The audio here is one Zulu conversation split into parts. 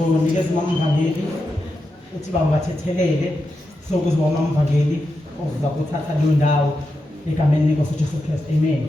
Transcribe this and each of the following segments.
ngizonikeza umamvangeli uthi babathethelele sokuze umamvangeli oza kuthatha leyo ndawo egameni likaNkosi Jesu Kristu. Amen.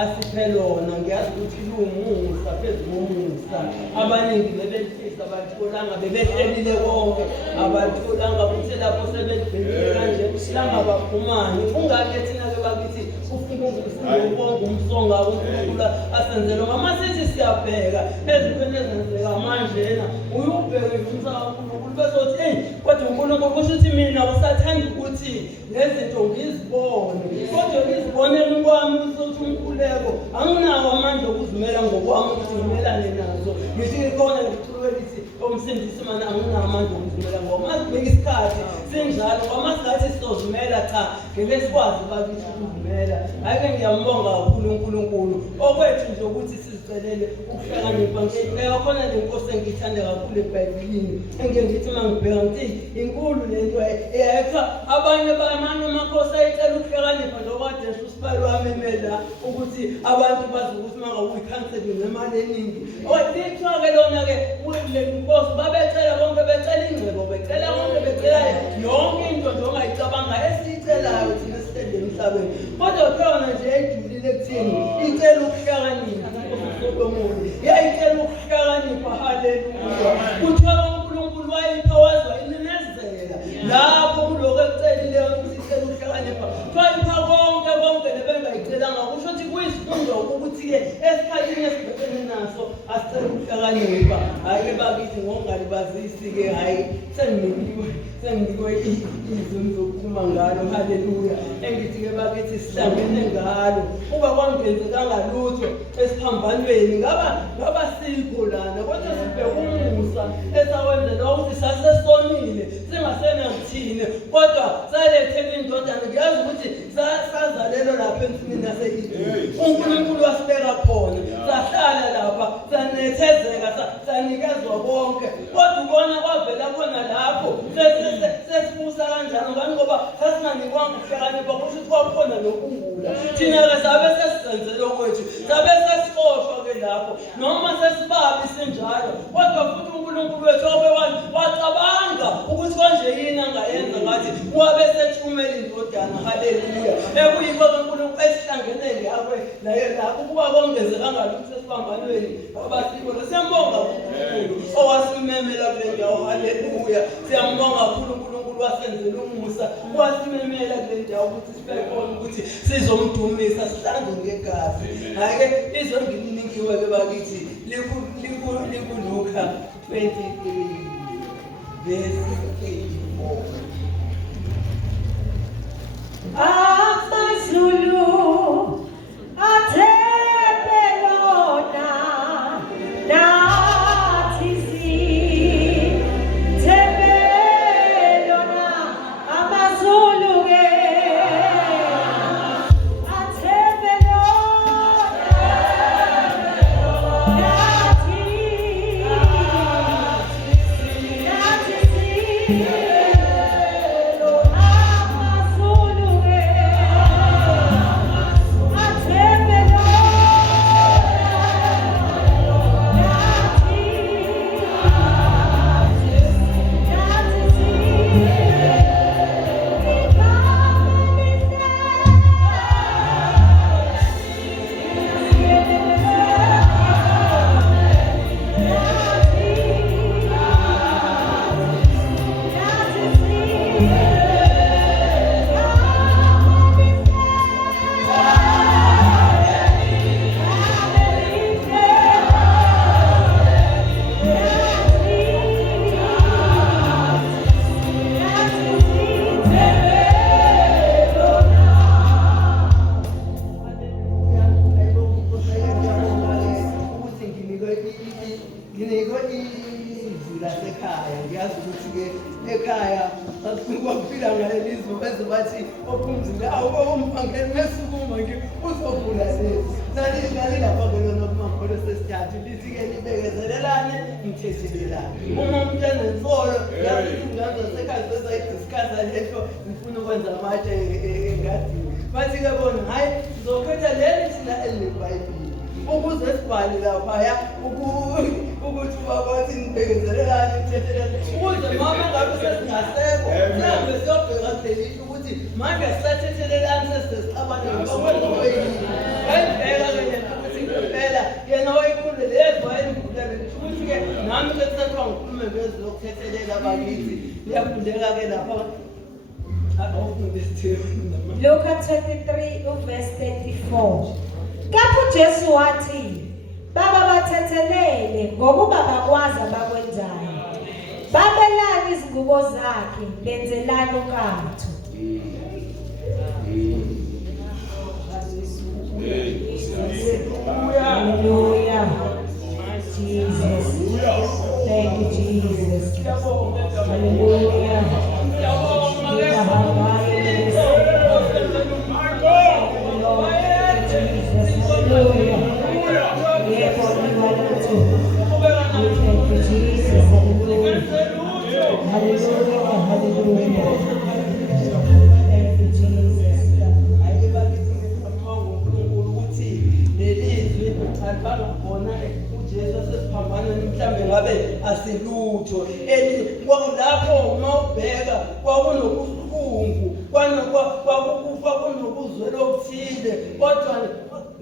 Asiphelona ngiyazi ukuthi lumusa phezumusa abaningi bebefisa abatholanga bebehlelile konke abatholanga ukuthi lapho sebedlile kanje langa baphumani ungake thina ke bakithi uNkulunkulu ubonga umsonga uNkulunkulu asenzele ngama sithi siyabheka ezintweni ezenzeka manje yena uyubheka umsaka uNkulunkulu bese uthi hey kodwa uNkulunkulu kusho ukuthi mina usathanda ukuthi lezinto ngizibone kodwa ngizibonela kwami ukuthi umkhuleko anginawo amandla okuzimela ngokwami ukuthi ngimelane nazo ngithi khona ngikuthulwelisi omsindisi mana anginawo amandla okuzimela ngoba masibeka isikhathi sinjalo kwamasikhathi sizozimela cha ngeke sikwazi bakithi ukuzimela ake ngiyambonga kakhulu uNkulunkulu okwethu nje ukuthi sizicelele ukuhlakanipha ngeke khona lenkosi engithanda kakhulu eBhayibhelini engeke ngithi mangibheka ngithi inkulu lento eyakha abanye bamanye amakhosi ayicela ukuhlakanipha lokade usipalo wami emela ukuthi abantu bazi ukuthi manga uyikhanseli nemali eningi oyithwa-ke lona-ke kule nkosi babecela bonke becela ingcebo becela bonke becela yonke into nje ongayicabanga esiyicelayo thina sihleli emhlabeni kodwa khona nje ejulile ekutheni icela ukuhlakanipha uSolomoni yayicela ukuhlakanipha haleluya kuthiwa uNkulunkulu wayipha wazwa ininezela lapho kuloko ekucelileyo ukuthi icela ukuhlakanipha wayipha konke nebengayicelanga kusho ukuthi kuyisifundo ukuthi-ke esikhathini esibhekene naso asicela ukuhlakanipha hhayi-ke bakithi ngongalibazisi-ke hhayi senginikwe izwi ngizokhuluma ngalo haleluya engithi-ke bakithi sihlangene ngalo kuba kwangenzekanga lutho esiphambanweni ngaba sikho lana kodwa sibheke umusa esawenzela ukuthi sasesonile singasenakuthine kodwa salethela indodana ngiyazi ukuthi sazalelwa lapha ensimini yase-Eden uNkulunkulu wasibeka konke kodwa ubona kwavela khona lapho sesibusa kanjani ngani ngoba sasinganikwanga ukuhlakanipha kusho ukuthi kwakukhona nokungula thina-ke sabe sesizenzele okwethu sabe sesixoshwa ke lapho noma sesibabi sinjalo kodwa futhi uNkulunkulu wethu wacabanga ukuthi konje yini angayenza ngathi wabe sethumela indodana haleluya ekuyikho-ke uNkulunkulu esihlangene ngakwe naye lapho ukuba kongeze kangalutho sesibambanweni abasiko siyambonga uNkulunkulu owasimemela kule ndawo haleluya siyambonga kakhulu uNkulunkulu wasenzela umusa wasimemela kule ndawo ukuthi sibe khona ukuthi sizomdumisa sihlanze ngegazi hhayi-ke izwe ngilinikiwe-ke bakithi likuluka 23 verse 84 AmaZulu athebelona nathi sithebelona AmaZulu-ke ekhaya kwakuphila ngaleli zwe bese bathi ophumzile awumpangeni mesukuma nje uzovula lezi nalilapha kelona kumakholo sesithathu lithi-ke libekezelelane mthethelelane uma umuntu enensolo ingane zasekhaya zezayidiskasa lento ngifuna ukwenza amatshe engadini bathi-ke bona hhayi sizokhetha leli thina elinebhayibhili ukuze sibhale laphaya ukuthi babathi nibekezelelane nithethelelane ukuze mama ngabe sesingasekho sihambe siyobheka kulelithi ukuthi manje sisathethelelane sesisixabane ngokwenziweyini ayibheka-ke lento ukuthi impela yena wayikhule lezwa ayimvulele ukuthi-ke nami sekuthathwa ngikhulume ngezwi lokuthethelela abakithi liyafundeka-ke lapha Luka 23 verse 34. Kapho Jesu wathi baba bathethelele ngokuba bakwazi abakwenzayo. Babelani izingubo zakhe benzelani ukatho. Hallelujah. Jesus. Thank you, Jesus. Hallelujah. asilutho lapho uma ubheka kwakunobuhlungu kwakunokuzwela okuthile kodwa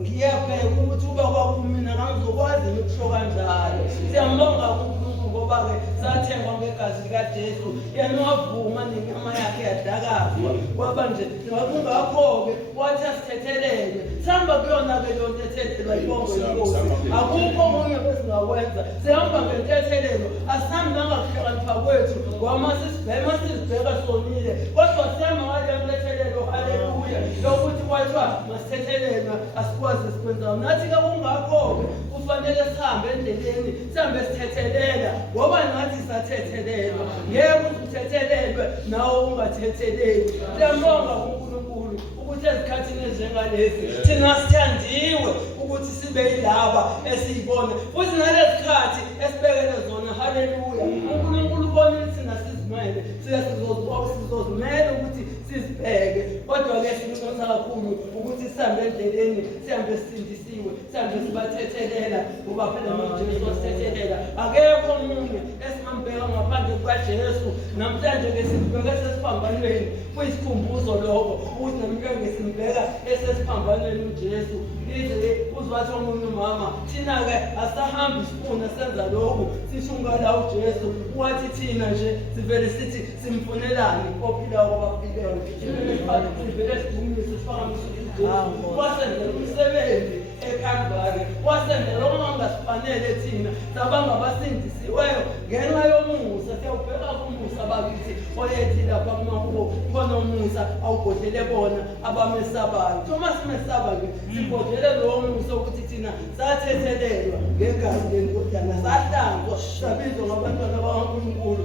ngiyabheka ukuthi uba kwakumina ngangizokwazi ukusho kanjalo siyambonga uNkulunkulu ngoba-ke sathengwa ngegazi likaJesu yena wavuma nenyama yakhe yadakazwa kwaba nje kungakho-ke wathi asithethelele sihamba kuyona-ke leyo ntethelelo ayibonge inkosi akukho omunye besingakwenza sihamba ngentethelelo asihambi nangakuhlakanipha kwethu ngoba masizibheka sonile kodwa sihamba ngaleyo ntethelelo haleluya yokuthi kwathiwa masithethelelwe asikwazi sikwenzayo nathi-ke kungakho-ke kufanele sihambe endleleni sihambe sithethelela ngoba nathi sathethelelwa ngeke ukuthi uthethelelwe nawe ungathetheleli siyambonga uNkulunkulu ukuthi ezikhathini ezinjengalezi thina sithandiwe ukuthi sibe sibe yilaba esiyibona futhi nalesikhathi esibekele zona. Haleluya. uNkulunkulu ubonile thina sizimele sizozimele ukuthi sizibheke, kodwa-ke sincotha kakhulu ukuthi sihambe endleleni, sihambe sisindisiwe, sihambe sibathethelela ngoba phela noJesu wasithethelela. Akekho omunye esingambheka ngaphandle kukaJesu. Namhlanje-ke simbheka esesiphambanweni, kuyisikhumbuzo lokho ukuthi namhlanje simbheka esesiphambanweni uJesu. Ize uzwathi omunye umama, thina-ke asahambi sifuna senza lokhu, sishungala uJesu. Wathi thina nje sivele sithi simfunelani ophilayo kwabafileyo. Sivele sidumise siphakamise uJesu. Wasenzela umsebenzi eKalvari, wasenzela okungasifanele thina sabanga abasindisiweyo ngenxa yomusa. Siyawubheka kumusa bakithi oyethi lapha kumakubo khona umusa awubhodlele bona abamesabayo. Uma simesaba-ke sibhodlele lowo musa ukuthi thina sathethelelwa ngegazi leNdodana, sahlanzwa, sabizwa ngabantwana bakaNkulunkulu,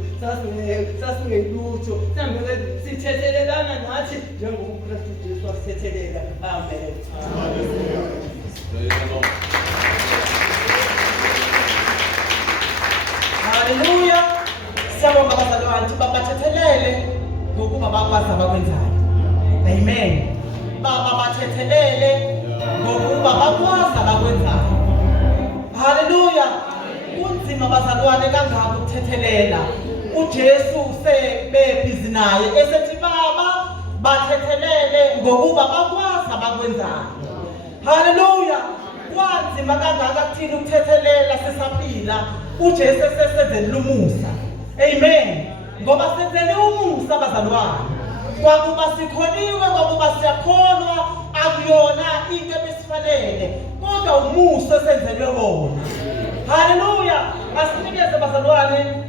sasingelutho. Sihambeke sithethelelana nathi njengokuKristu Jesu wasithethelela. Amen. Haleluya. Siyabonga bazalwane ukuthi babathethelele ngokuba bakwazi abakwenzayo. Amen. Baba bathethelele ngokuba bakwazi abakwenzayo. Haleluya. Kunzima bazalwane kangaka ukuthethelela. uJesu sebebhizi naye esethi baba bathethelele ngokuba bakwazi abakwenzayo. Haleluya. Kwanzima kangaka kuthina ukuthethelela sisaphila. uJesu sesenzele umusa. Amen. Ngoba senzele umusa bazalwane. Kwakuba sikholiwe, kwakuba siyakholwa, akuyona into ebesifanele, kodwa umusa senzelwe wona. Haleluya. Asinikeze bazalwane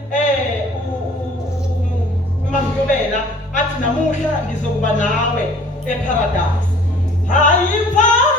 uMamdubela athi namuhla ngizokuba nawe eparadise. Hayi mfana.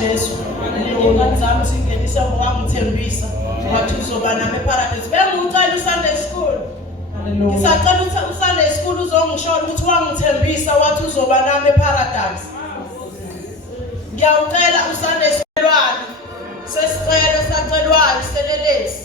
Jesu ingane zami singenise wangithembisa wathi uzoba nami eparadise. Bengicela uSunday school. Haleluya. Ngisacela uSunday school uzongishona ukuthi wangithembisa wathi uzoba nami eparadise. Ngiyawucela uSunday school wami sesicelo sacelwayo selelesi.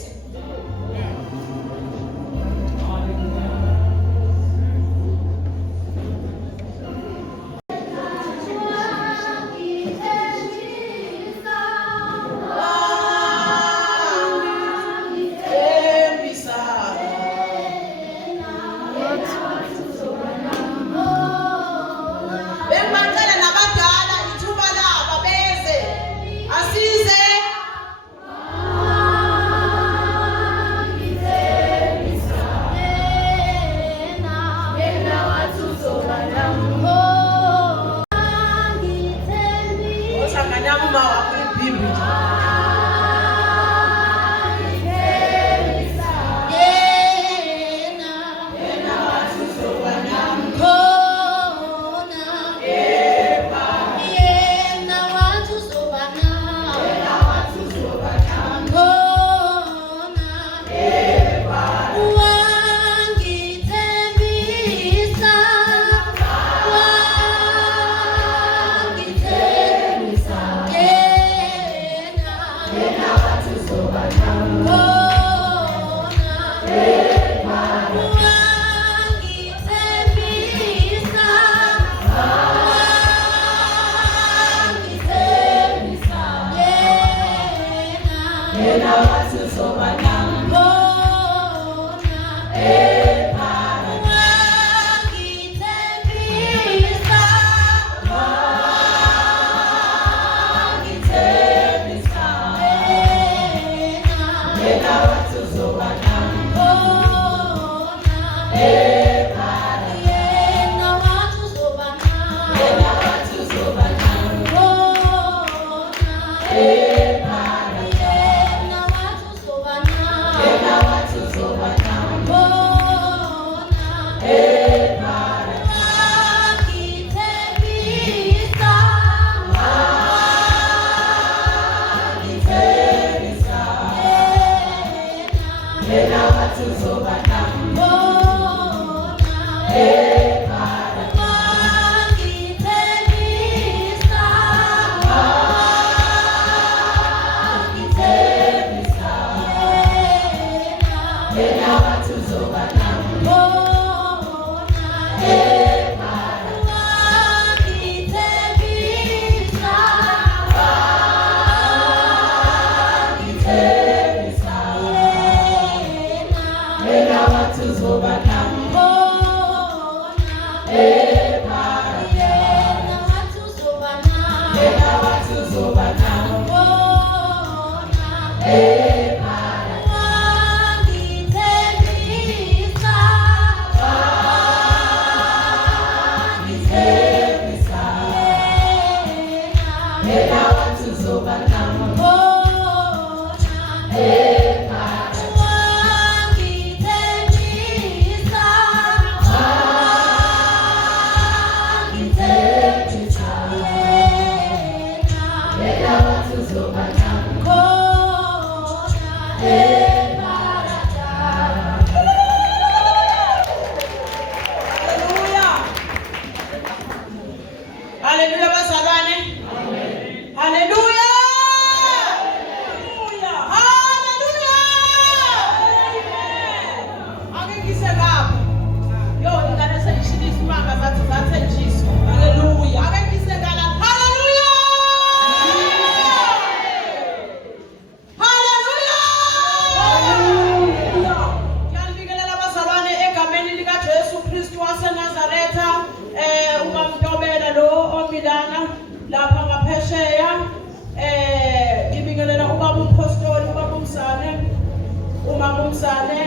Msane,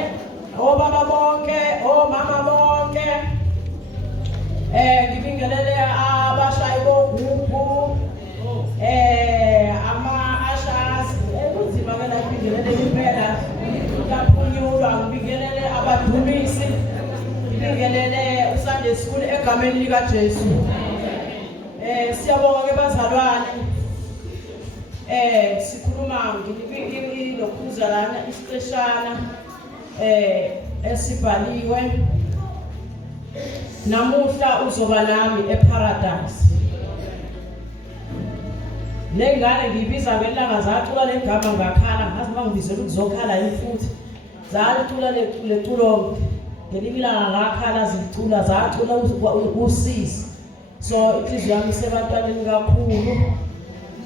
obaba bonke, omama bonke. Ngibingelele abashayi bogrupu. Ama-ashas, kunzima ke la ngibingelele impela. Laphunyulwa ngibingelele abadumisi. Ngibingelele uSunday School egameni lika Jesu. Siyabonga ke bazalwane. Sikhuluma ngilokhuzalana isiqeshana esibhaliwe. Namuhla uzoba nami eparadise. Lengane ngibiza ngelanga zacula legama ngakhala ngazi bangibizela ukuzokhala ifuthi. Zacula leculo ngelilanga ngakhala zicula zacula usisi. So inhliziyo yami isebantwaneni kakhulu.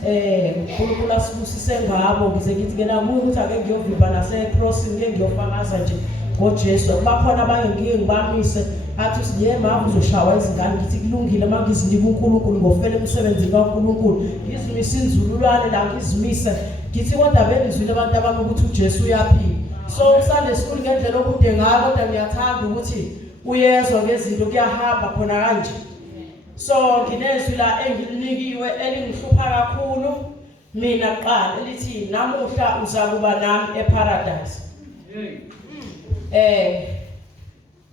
uNkulunkulu asibusise ngabo ngize ngithi ke nakuyo ukuthi ake ngiyovimba nase-crossing ngeke ngiyofakaza nje ngoJesu. Bakhona abanye ngike ngibamise athi usiyema uzoshawa izingane ngithi kulungile uma ngizinika uNkulunkulu ngofela emsebenzini kaNkulunkulu ngizimisa inzululwane la ngizimise ngithi kodwa benizwile abantu abami ukuthi uJesu uyaphila. So uSunday School ngendlela okude ngayo kodwa ngiyathanda ukuthi uyezwa ngezinto kuyahamba khona kanje. So nginezwi la engilinikiwe elingihlupha kakhulu mina qala elithi namuhla uzakuba nami eparadise.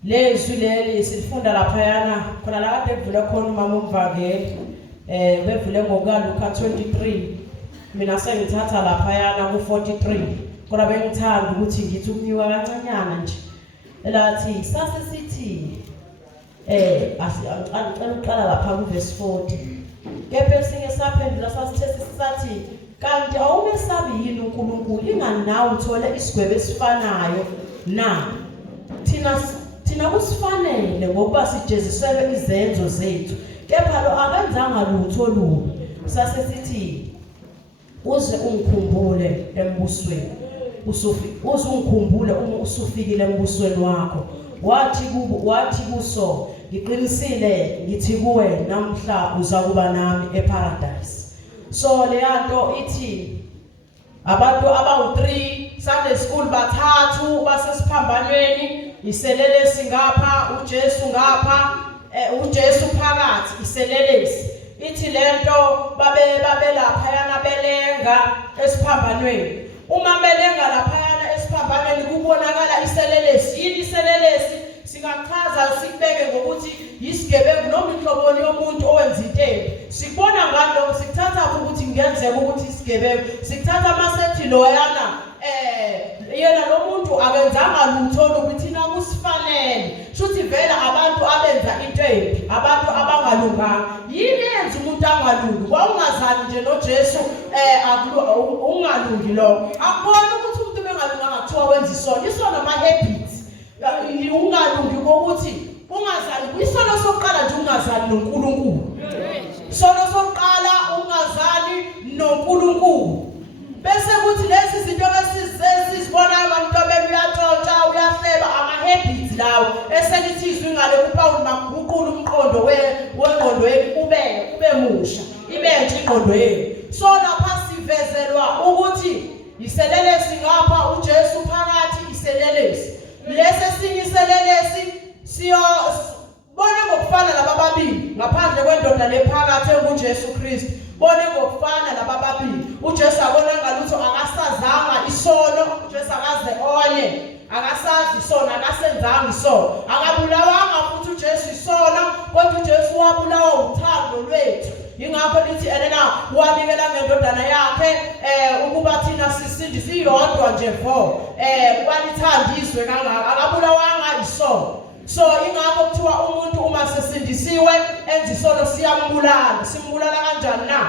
Lezwi leli silifunda lapha yana khona la kade kuvule khona umama umvangeli bevule ngokuLuka 23 mina sengithatha lapha yana ku43 kodwa bengithanda ukuthi ngithi ukunyuka kancanyana nje elathi sasisithi asiqala lapha kuverse 40 kepha singe saphendula sasithe sathi kanti awumesabi yini uNkulunkulu inganawe uthole isigwebo esifanayo na thina kusifanele ngokuba sijeziselwe izenzo zethu kepha lo akenzanga lutho lubi sasesithi uze ungikhumbule embusweni uze ungikhumbule uma usufikile embusweni wakho wathi kuso ngiqinisile ngithi kuwe namhla uzakuba nami eparadise. So leyanto ithi abantu abawu3 Sunday School bathathu basesiphambanweni iselelesi ngapha uJesu ngapha uJesu phakathi iselelesi ithi lento babe lapha yana belenga esiphambanweni. Uma belenga lapha yana esiphambanweni kubonakala iselelesi yini iselelesi singachaza sikubeke ngokuthi yisigebengu noma inhloboni yomuntu owenza into sikubona ngalo sikuthatha ukuthi ngiyenzeka ukuthi isigebengu sikuthatha masethi loyana yena lo muntu akenzanga lutho lokuthi thina kusifanele shuthi vela abantu abenza into embi abantu abangalunganga yini yenza umuntu angalungi kwawungazali nje noJesu ungalungi lo akubona ukuthi umuntu bengalunganga kuthiwa wenza isono ama habits ungalungi ngokuthi ungazali kwisono sokuqala nje ungazali noNkulunkulu. Sono sokuqala ungazali noNkulunkulu. Bese kuthi lezi zinto besizibona abantu abebuyaxoxa uyahleba ama habits lawo eselithi izwi ngale kuPaul maguqula umqondo wengqondo yethu ube musha ibenje ingqondo yethu. So lapha sivezelwa ukuthi iselelesi ngapha uJesu phakathi iselelesi lesi sinyiselelesi siyobona ngokufana laba babili ngaphandle kwendoda lephakathi enguJesu Kristu bone ngokufana laba babili. uJesu abona ngalutho akasazanga isono uJesu akaze one akasazi isono akasenzanga isono akabulawanga futhi uJesu isono kodwa uJesu wabulawa uthando lwethu ingakho lithi enena wanikela ngendodana yakhe ukuba thina sisindise iyodwa nje kwalithandiswe kangaka akabulawanga isono. So ingakho kuthiwa umuntu uma sesindisiwe enza isono siyambulala simbulala kanjani na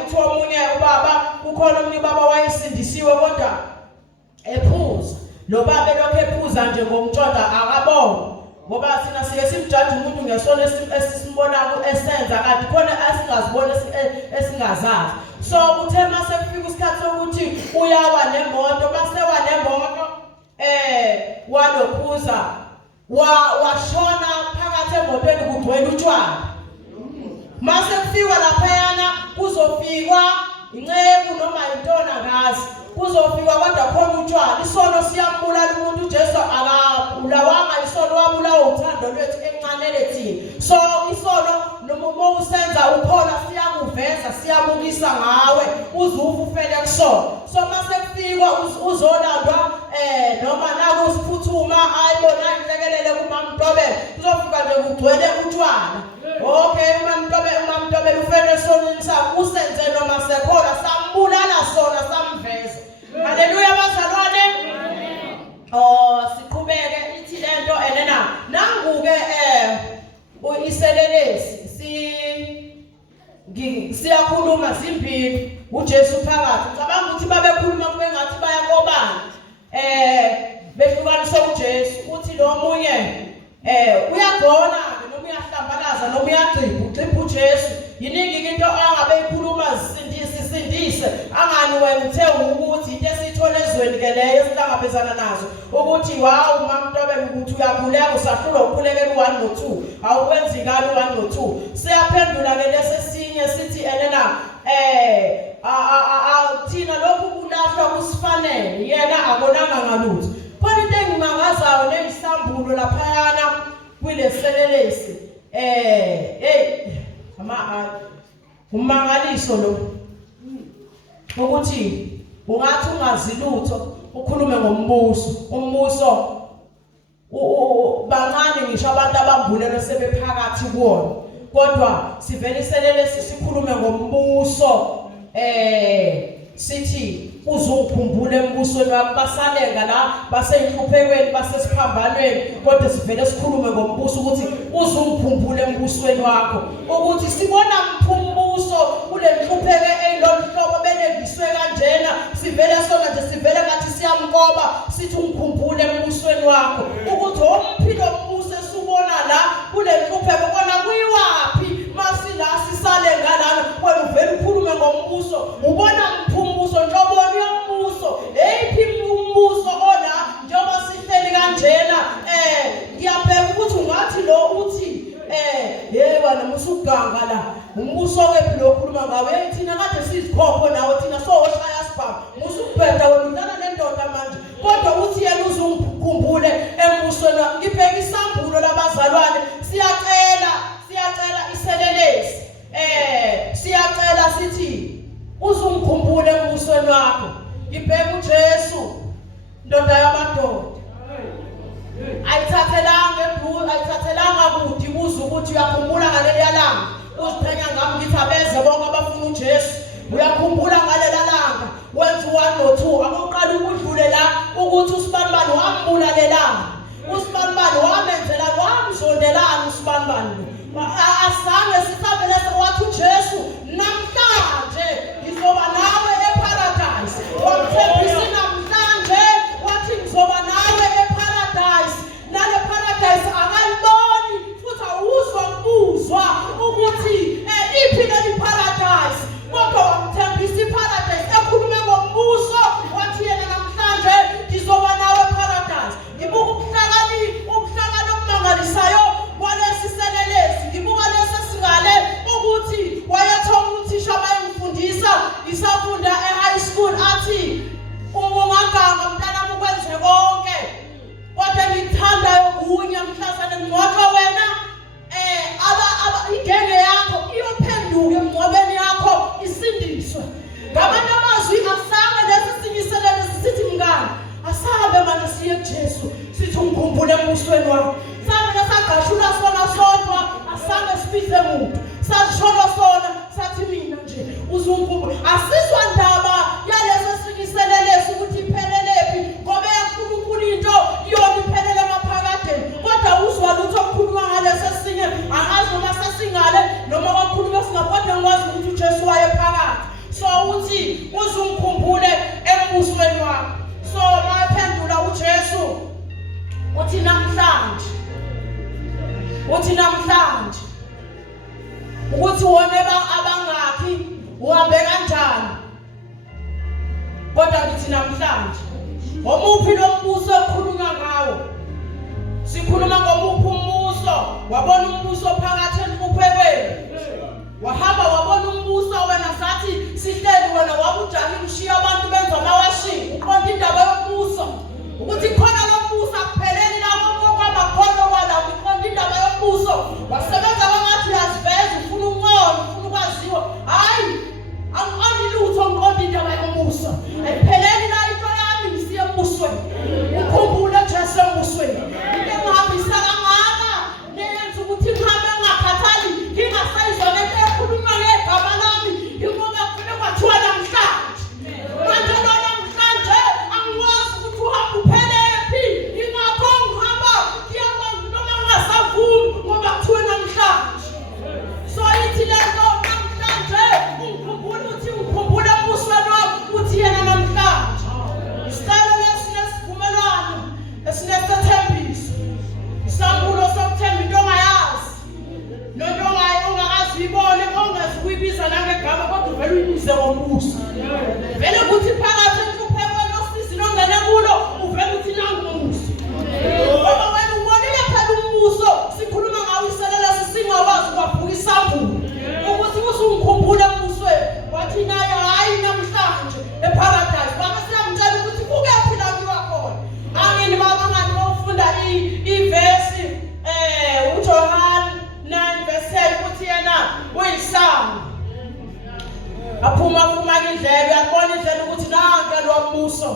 uthiwa omunye ubaba kukhona omunye ubaba wayesindisiwe kodwa ephuza lo baba lokho ephuza nje ngomtshoda akabona ngoba sina sike simjaji umuntu ngesono esisimbona esenza kanti khona asingazibona esingazazi. So kuthe mase kufika isikhathi sokuthi uyawa nemoto basewa nemoto walokhuza washona phakathi emotweni kugcwele utshwala. Mase kufika lapha yana kuzofikwa inceku noma intona ngazi kuzofika kodwa khona utshwala isono siyambulala umuntu uJesu akabulawanga isono wabulawa uthando lwethu encanele thina so isono noma usenza ukhona siyakuveza siyabukisa ngawe uzufu ufele kusona so mase kufika uzolandwa noma naku usiphuthuma ayibona inhlekelele kuMamntobela kuzofika nje kugcwele utshwala okay uMamntobela ufele sonini sakho usenze noma sekhona sambulala sona samveza haleluya bazalwane siqhubeke ithi lento enena nanguke iselelesi siyakhuluma zimbili uJesu phakathi ngicabanga ukuthi babekhuluma kube ngathi bayakobana behlukanisa uJesu uthi lo munye uyagona noma uyahlambalaza noma uyagcipha uJesu yiningi into angabe ikhuluma sindise angani wena uthe ukuthi into esithole ezweni ke leyo esihlangabezana nazo ukuthi wow Mamntobela ukuthi uyakhuleka usahlula ukukhulekela u1 no2 awukwenzi ngalo u1 no2 siyaphendula ke lesesinye sithi enena thina lokhu kulahlwa kusifanele yena akonanga ngalutho khona into engimangazayo neyisambulo laphayana kwileselelesi umangaliso lo ukuthi ungathi ungazi lutho ukhulume ngombuso umbuso bancane ngisho abantu abambulelwe sebephakathi kuwona kodwa sivele iselelesi sikhulume ngombuso sithi uzukhumbule embusweni wakho basalenga la baseyihluphekweni basesiphambanweni kodwa sivele sikhulume ngombuso ukuthi uzukhumbule embusweni wakho ukuthi sibona umbuso kule nhlupheke eyilonhlobo benengiswe kanjena sivele sona nje sivele ngathi siyamkoba sithi ungikhumbule embusweni wakho ukuthi omphilo ombuso esubona la kule nhlupheke ubona kuyiwapi masila sisale ngalana wena uvela ukhulume ngombuso ubona umphumbuso nhloboni yombuso eyiphi umbuso ona njengoba sihleli kanjena ngiyabheka ukuthi ungathi lo uthi bana musuganga la umbuso wephi lo khuluma ngawe thina kade sizikhopho nawe thina soshaya sibaba musubheda wena udlala nendoda manje kodwa uthi yena uzungikhumbule embusweni ngibheka isambulo labazalwane siyacela iselelesi siyacela sithi uzungikhumbule embusweni wakho ngibheka uJesu ndoda yamadoda ayithathelanga kuthi kuze ukuthi uyakhumbula ngaleliya langa uziqhenya ngami ngithi abeze bonke abafuna uJesu uyakhumbula ngalela langa wenza u1 no2 akuqala ukudlule la ukuthi usibanibani wambulalela usibanibani wamenzela wamzondelana usibanibani asange sisabele wathi uJesu namhlanje ngizoba nawe eparadise wamthembisa namhlanje wathi ngizoba nawe eparadise nale paradise akaliboni futhi awuzwa kubuzwa ukuthi iphi leli paradise kodwa wamthembisa iparadise ekhulume ngombuso wathi yena namhlanje ngizoba nawe eparadise ngibuka ubuhlakani obumangalisayo kwalesi selelesi ngibuka lesesingale ukuthi wayethola uthisha bayimfundisa isafunda e-high school athi ungaganga mntanami ukwenze konke kodwa ngithandayo kunye mhlazane ngcwaba wena igenge yakho iyophenduka emngcwabeni yakho isindiswe ngamanye amazwi asange lesisinyiselele sithi mngani asabe manje siye kuJesu sithi ungikhumbule embusweni wakho sabe sagashula sona sodwa asange sibize umuntu sashona sona sathi mina nje uzungikhumbule asizwa ndaba yaleso sinyiselelesi ukuthi iphelelepi ngoba yaNkulunkulu into yona iphelele emaphakadeni kodwa uzwa lutho okukhulunywa ngaleso sinye angazi noma sesingale noma kwakhulunywa singaphodwa ngwazi ukuthi uJesu waye phakathi so uthi uzungikhumbule embusweni wakho so maphendula uJesu uthi namhlanje ukuthi wona abangakhi uhambe kanjani kodwa ngithi namhlanje omuphi lo mbuso okhulunywa ngawo sikhuluma ngomuphi umbuso wabona umbuso phakathi enhluphekweni wahamba wabona umbuso wena sathi sihleli wena wabujahile ushiya abantu benza amawashi wasebenza kwangathi uyaziveza ufuna unqondo ufuna ukwaziwa hayi angqondi lutho ngqondi indaba yomusa ayipheleli la into yami ngisiye embusweni ukhumbule Jesu embusweni engihambisa kangaka nenza ukuthi ngihambe ngakhathali ngingasayizona into ekhulunywa ngegama lami ingoba kufuna kwathiwa namhlanje manje lona namhlanje angikwazi ukuthi uhambe uphelephi ingakho ngihamba ngiyakwazi noma ngingasavumi ngoba kuthiwe namhlanje so ithi lento namhlanje ngikhumbula ukuthi ngikhumbula embusweni wami uthi yena namhlanje isicelo lesinesivumelwano esinesethembiso isambulo sokuthemba into ongayazi nonto ongakazi uyibone ongazi ukuyibiza nangegama kodwa uvele uyibize ngombuso vele ukuthi phakathi enhluphekweni osizini ongene kulo uvele uthi nangumbuso ngoba wena ubonile phela umbuso sikhuluma ngawo iselela sisingakwazi ukwabuka isambulo ukuthi usungikhumbula embusweni wathi naye hayi namhlanje eparadise baba siyamtshela ukuthi kukephi la kuyiwa khona angini babangani bawufunda ivesi uJohn 9:10 uthi yena uyisango aphuma indlela uyabona indlela ukuthi nanke lo mbuso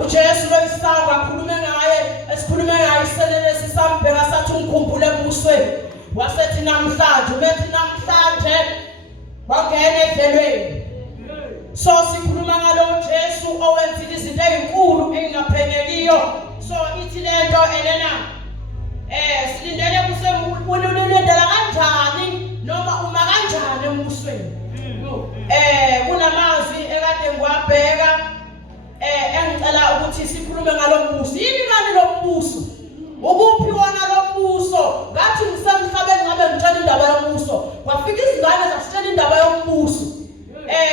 uJesu lo isango akhulume ngaye esikhulume ngaye iselele sisambheka sathi ungikhumbule embusweni wasethi namhlanje ubethi namhlanje wangena edlelweni so sikhuluma ngalo Jesu owenzile izinto ezinkulu engingaphenyekiyo so ithi lento enena silindele ulindela kanjani noma uma kanjani embusweni kunamazwi ekade ngiwabheka engicela ukuthi sikhulume ngalo mbuso yini kani lo mbuso ukuphi wona lo mbuso ngathi ngisemhlabeni ngabe ngitshela indaba yombuso kwafika izingane zasitshela indaba yombuso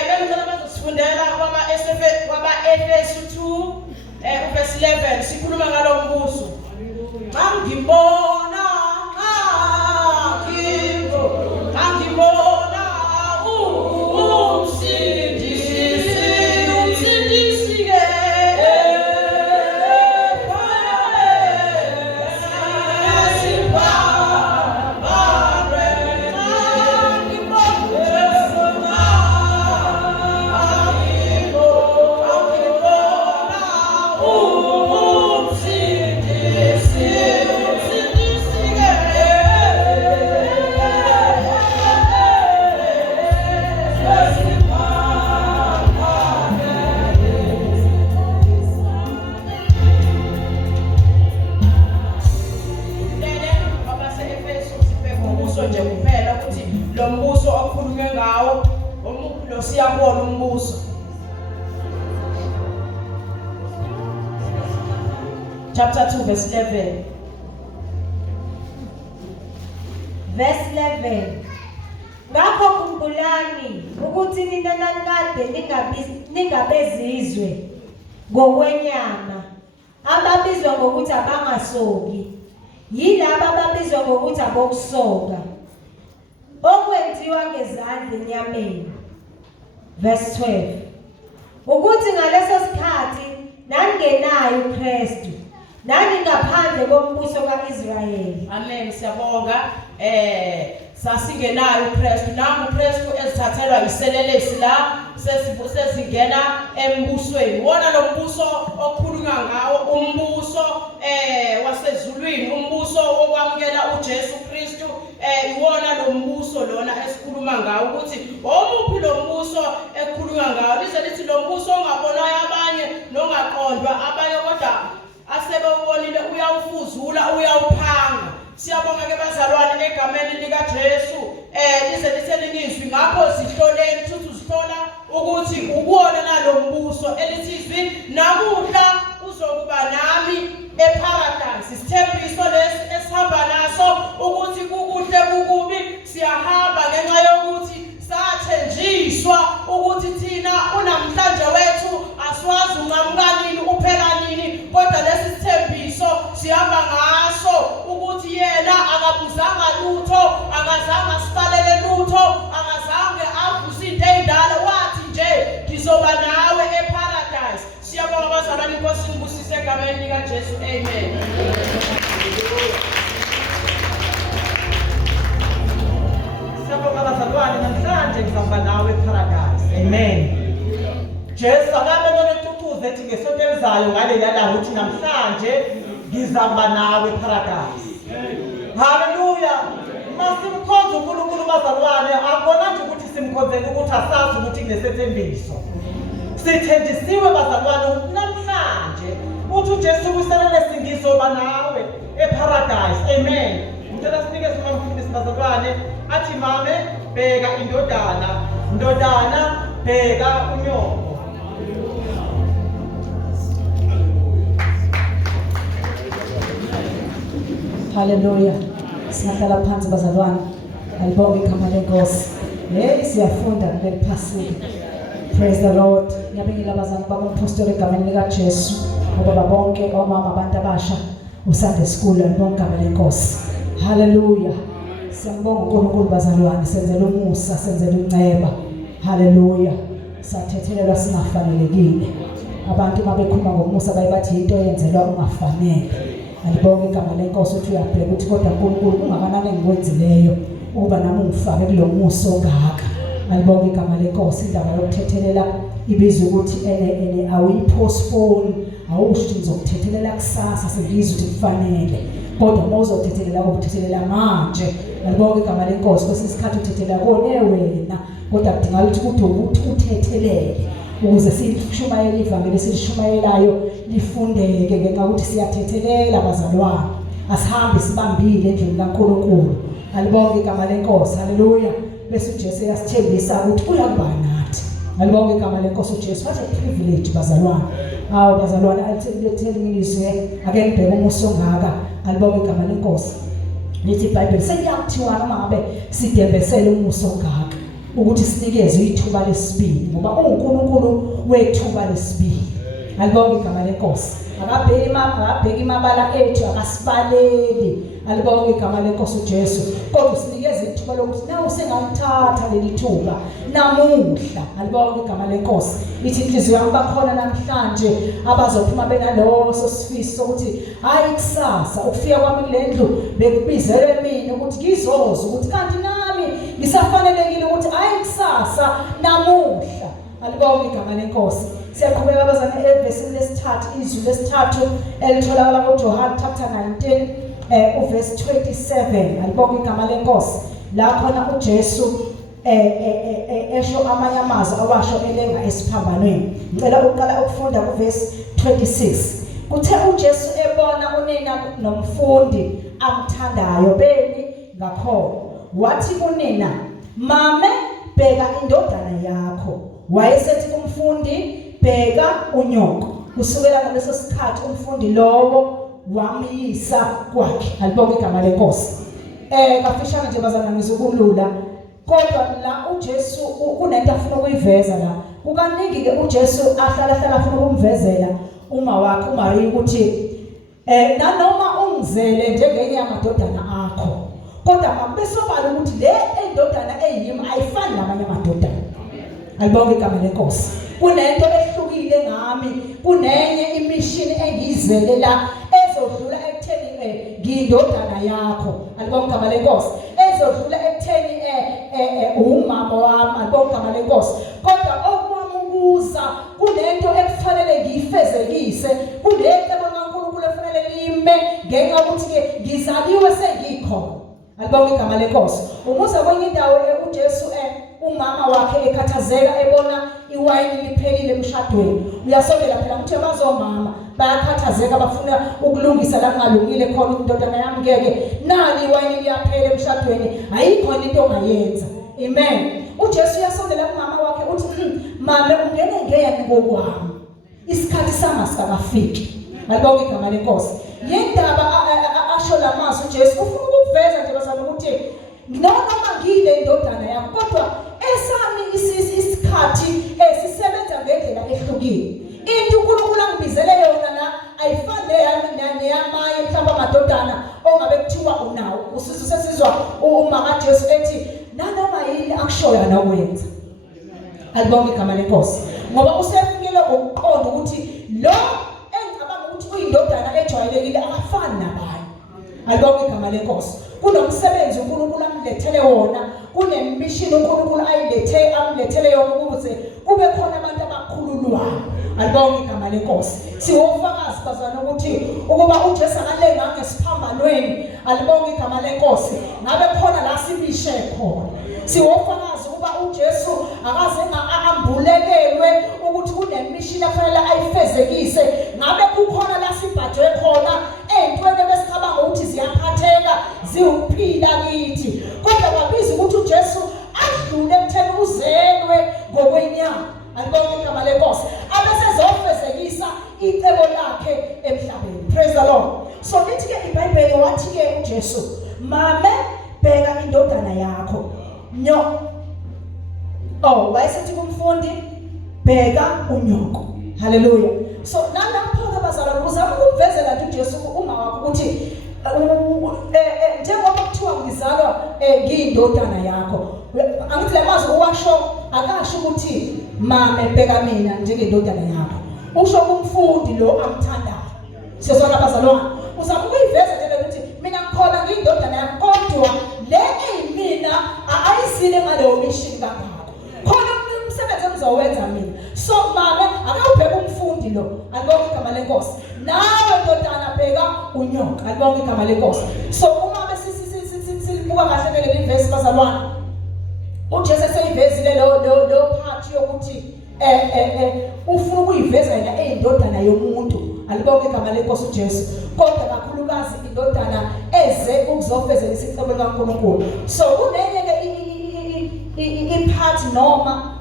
bengicela bazosifundela kwaba Efesu 2 verse 11 sikhuluma ngalo mbuso ngangibona Chapter 2 verse 11. Verse 11. Ngakho khumbulani ukuthi nina nakade ningabezizwe ngokwenyama ababizwa ngokuthi abangasoki yilabo ababizwa ngokuthi abokusoka okwenziwa ngezandla enyameni. Verse 12. Ukuthi ngaleso sikhathi nangenayo uKristu nani ngaphandle kombuso kaIsrayeli. Amen siyabonga sasingenayo uKristu nami uKristu ezithathelwa iselelesi la sesingena embusweni wona lo mbuso okhulunywa ngawo umbuso wasezulwini umbuso wokwamukela uJesu Kristu iwona lo mbuso lona esikhuluma ngawo ukuthi omuphi lo mbuso ekhulunywa ngawo lize lithi lo mbuso ongabonwayo abanye nongaqondwa abanye kodwa asebewubonile uyawufuzula uyawuphanga siyabonga ke bazalwane egameni lika Jesu lize lithele nizwi ngakho zihloleni futhi uzihlola ukuthi ukuwona nalo mbuso elithizwi namuhla uzokuba nami eparadise isithembiso lesi esihamba naso ukuthi kukuhle kukubi siyahamba ngenxa yokuthi sathenjiswa ukuthi thina unamhlanje wethu asiwazi unqamuka nini uphela nini kodwa lesi sithembiso sihamba ngaso ukuthi yena akabuzanga lutho akazanga Amen. Jesu akabe nonetutuze ethi ngesonto elizayo ngaleli langa uthi namhlanje ngizaba nawe eparadise. Hallelujah. Masimkhonza uNkulunkulu bazalwane, akubona nje ukuthi simkhonzela ukuthi asazi ukuthi kunesethembiso. Sithenjisiwe bazalwane ukuthi namhlanje uthi uJesu kuselele singizoba nawe eparadise. Amen. Ngicela sinike simamfundisi bazalwane athi mame bheka indodana, ndodana bheka unyoko. Hallelujah. Singahlala phansi bazalwane. Alibonge igama lenkosi. Siyafunda kuleli Passover. Praise the Lord. Ngiyabingelela abazali babapostoli egameni lika Jesu. Ngoba bonke omama abantu abasha uSunday school alibonge igama lenkosi. Hallelujah. Siyambonga uNkulunkulu bazalwane, senzela umusa, senzela inceba. Hallelujah. Sathethelelwa singafanelekile. Abantu mabekhuluma ngomusa bayibathi into yenzelwa ungafanele. Alibonge igama lenkosi uthi uyabheka ukuthi kodwa uNkulunkulu ungakanani engikwenzileyo uba nami ungifake kulo muso ongaka. Alibonge igama lenkosi, indaba yokuthethelela ibizwa ukuthi awuyipostpone, awusho ukuthi ngizokuthethelela kusasa sengizwe ukuthi kufanele. Kodwa uma uzothethelela ukuthethelela manje. Alibonge igama lenkosi, kwesinye isikhathi uthethelela kone wena, kodwa kudingakala ukuthi uthethelele ukuze sishumayele ivangeli silishumayelayo lifundeke ngenxa yokuthi siyathethelela bazalwane. Asihambe sibambile endlini kaNkulunkulu. Alibonge igama lenkosi. Haleluya. Bese uJesu yasithembisa ukuthi uyakuba nathi. Alibonge igama lenkosi uJesu. What a privilege bazalwane. Hawo bazalwane, alithele ngizwe ake ngibheke umuso ongaka. Alibonge igama lenkosi. Lithi iBhayibheli sekuyakuthiwa noma ngabe sidembesele umuso ongaka ukuthi sinikeze ithuba lesibili ngoba uNkulunkulu wethuba lesibili. Alibonge igama lenkosi. Akabheki imabala ethu, akasibaleli. Alibonge igama lenkosi uJesu. Kodwa sinikeze ithuba lokuthi nawe usengalithatha leli thuba namuhla. Alibonge igama lenkosi. Ithi inhliziyo yami bakhona namhlanje abazophuma benaloso sifiso sokuthi hayi kusasa ukufika kwami kule ndlu bekubizele mina ukuthi ngizozwe ukuthi kanti nami ngisafanelekile ukuthi hayi kusasa namuhla. Alibonge igama lenkosi. Siyaqhubeka abazane evesini lesithathu, izwi lesithathu elitholakala kuJohane chapter 19 uverse 27. Alibonge igama lenkosi. La khona uJesu esho amanye amazwi awasho elenga esiphambanweni. Ngicela uqala ukufunda kuverse 26. Kuthe uJesu ebona unina nomfundi amthandayo bemi ngakhona, wathi kunina, mame bheka indodana yakho. Wayesethi kumfundi, bheka unyoko. Kusukela ngaleso sikhathi umfundi lowo wamyisa kwakhe. Alibonge igama lenkosi. Kafishana nje bazana ngizokulula. Kodwa la uJesu kunento afuna ukuyiveza la. Kukaningi ke uJesu ahlala afuna ukumvezela uma wakhe uMaria ukuthi nanoma ungizele njengenye yamadodana akho, kodwa makube sobala ukuthi le endodana eyimi ayifani namanye amadodana. Alibonge igama lenkosi. Kunento ehlukile ngami, kunenye immission engiyizele la ezodlula ekutheni ngiyindodana yakho. Alibonge igama lenkosi. Ezodlula ekutheni umama wami. Alibonge igama lenkosi. Kodwa okwamukuza kunento ekufanele ngiyifezekise, kunento kaNkulunkulu efanele lime ngenxa ukuthi ke ngizaliwe sengikhona. Alibonge igama lenkosi. Umuza kwenye indawo uJesu umama wakhe ekhathazeka ebona iwayini liphelile emshadweni. Uyasondela phela ukuthi abazomama bayakhathazeka bafuna ukulungisa la kungalungile khona indodana yami ngeke nali iwayini liyaphela emshadweni, ayikho into ongayenza. Amen. uJesu uyasondela kumama wakhe uthi mama ungene ngeyani ngokwami, isikhathi sami sikafiki. Alibonge igama lenkosi. Yendaba asho lamazwi uJesu ufuna ukuveza nje bazana ukuthi noma ngile indodana yakho, kodwa esami isikhathi sisebenza ngendlela ehlukile. Into uNkulunkulu angibizele yona la ayifane yami neyamaye mhlawumbe amadodana ongabe kuthiwa unawo. Usizwe sesizwa umama Jesu ethi nanoma yini akushoyo anakwenza. Alibonge igama lenkosi. Ngoba usefikile ukuqonda ukuthi lo engicabanga ukuthi uyindodana ejwayelekile akafani nabanye. Alibonge igama lenkosi. Kunomsebenzi uNkulunkulu amlethele wona, kunemishini uNkulunkulu amlethele yona ukuze kube khona abantu abakhululwayo. Alibonge igama lenkosi. Siwofakazi bazana ukuthi ukuba uJesu akalenga ngesiphambanweni. Alibonge igama lenkosi. Ngabe khona la sibishe khona. Siwofakazi ukuba uJesu akaze ambulekelwe ukuthi kunemishini afanele ayifezekise. Ngabe kukhona la sibhajwe khona entweni besicabanga ukuthi ziyaphatheka ziwuphila kithi. Kodwa kwabiza ukuthi uJesu adlule ekutheni uzelwe ngokwenyama. Alibonge igama lenkosi. Abesezofezekisa icebo lakhe emhlabeni. Praise the Lord. So lithi ke iBhayibheli wathi ke uJesu, "Mame, bheka indodana yakho." Wayesethi kumfundi, "Bheka unyoko." Hallelujah. So nalapho ke bazalwane uzama ukuvezela nje uJesu uma wakho ukuthi njengoba kuthiwa ngizalwa ngiyindodana yakho. Angithi lemazwi uwasho akasho ukuthi mame bheka mina njengendodana yakho. Usho kumfundi lo amthandayo. Sezona bazalwane uzama ukuyiveza nje ukuthi mina ngikhona ngiyindodana yakho kodwa le eyimina ayisile ngaleyo mission kakho. Khona umsebenzi engizowenza mina. So mame akawubheka umfundi lo. Alibonge igama lenkosi. Nawe ndodana bheka unyoka. Alibonge igama lenkosi. So uma silibuka kahle le verse bazalwane uJesu seyivezile lo part yokuthi ufuna ukuyiveza yena eyindodana yomuntu. Alibonge igama lenkosi uJesu. Kodwa kakhulukazi indodana eze ukuzofezekisa icebo likaNkulunkulu. So kunenye ke ipart noma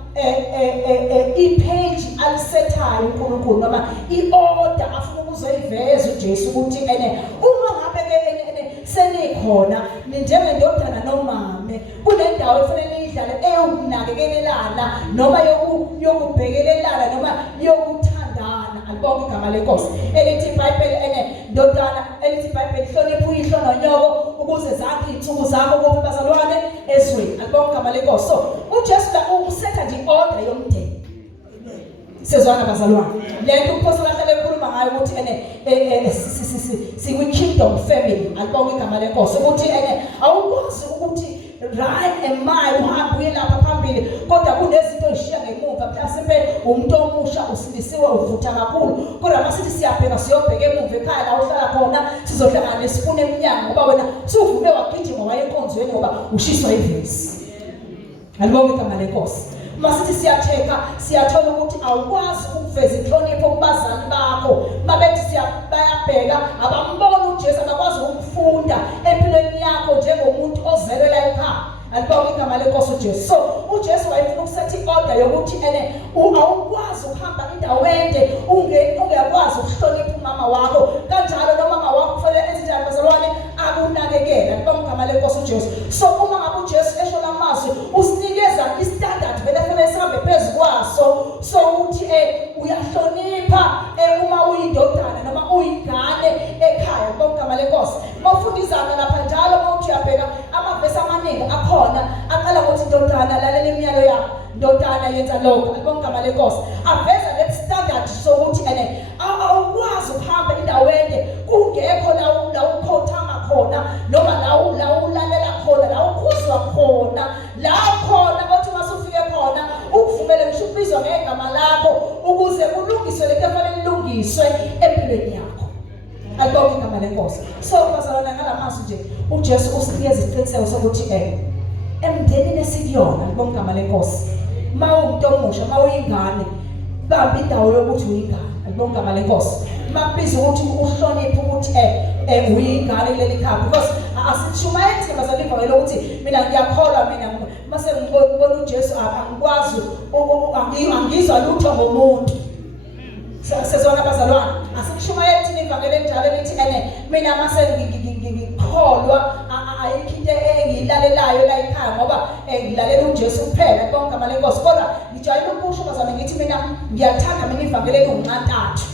ipage alisethayo uNkulunkulu noma iorder afuna ukuzoyiveza uJesu ukuthi uma ngabe ke senikhona njengendodana nomame kunendawo efanele idlale eyokunakekelelana noma yokubhekelelana noma yokuthandana. Alibonge igama lenkosi. Elithi iBhayibheli ndodana elithi iBhayibheli hlonipha uyihlo nonyoko ukuze zakhe insuku zakho kuphi bazalwane ezweni. Alibonge igama lenkosi. So uJesu la usetha nje order yomndeni. Sezwana bazalwane. Lento uPaul lahlele ekhuluma ngayo ukuthi sikwi kingdom family. Alibonge igama lenkosi ukuthi awukwazi ukuthi right and my uhambe lapha phambili kodwa kunezinto ezishiya ngemuva mhlawumbe umuntu omusha usilisiwe uvutha kakhulu kodwa masithi siyabheka siyobheka emuva ekhaya la uhlala khona sizohlangana nesipune eminyango ngoba wena usuvume wagijima waye enkonzweni ngoba ushiswa ivesi. Alibonge igama lenkosi. Masithi siyatheka siyathola ukuthi awukwazi ukuveza inhlonipho kubazali bakho babethi bayabheka abambona uJesu abakwazi ukufunda empilweni yakho njengomuntu ozelwe ekhaya. Alibonge igama lenkosi uJesu. So uJesu wayefuna ukusetha iorder yokuthi awukwazi ukuhamba indawo ende ungekwazi ukuhlonipha umama wakho kanjalo nomama wakho kufanele enze bazalwane akunakekela. Alibonge igama lenkosi uJesu. So uma ngabe uJesu esho lamazwi usinikeza istandard vele fanele sihambe phezulu kwaso so uthi uyahlonipha uma uyindodana noma uyingane ekhaya. Alibonge igama lenkosi. Mawufundisana lapha njalo mawuthi uyabheka amavesi amaningi akhona aqala ukuthi ndodana lalela imiyalo yakho ndodana yenza lokho. Alibonge igama lenkosi. Aveza le standard sokuthi awukwazi ukuhamba indawo ende kungekho la ukhothama khona noma la ulalela khona la ukhuzwa khona la khona othi masufike khona ukuvumela ngisho ubizwa ngegama lakho ukuze kulungiswe lento efanele ilungiswe empilweni yakho. Alibonge igama lenkosi. So bazalwana ngalamazwi nje uJesu usinikeza isiqiniseko sokuthi emndenini esikuyona. Alibonge igama lenkosi. Mawumuntu omusha mawuyingane bamba indawo yokuthi uyingane. Alibonge igama lenkosi. Mabiza ukuthi uhloniphe ukuthi uyingane kuleli khaya because asitshumayeli bazalwane vele ukuthi mina ngiyakholwa mina mase ngibona uJesu angikwazi angizwa lutho ngomuntu. Sezona bazalwane asikushumayeli thina ivangeli njalo lithi mina mase ngikholwa ayikho into engiyilalelayo la ekhaya ngoba ngilalela uJesu kuphela. Alibonge igama lenkosi. Kodwa ngijwayele ukusho bazalwane ngithi mina ngiyathanda mina ivangeli elinqantathu.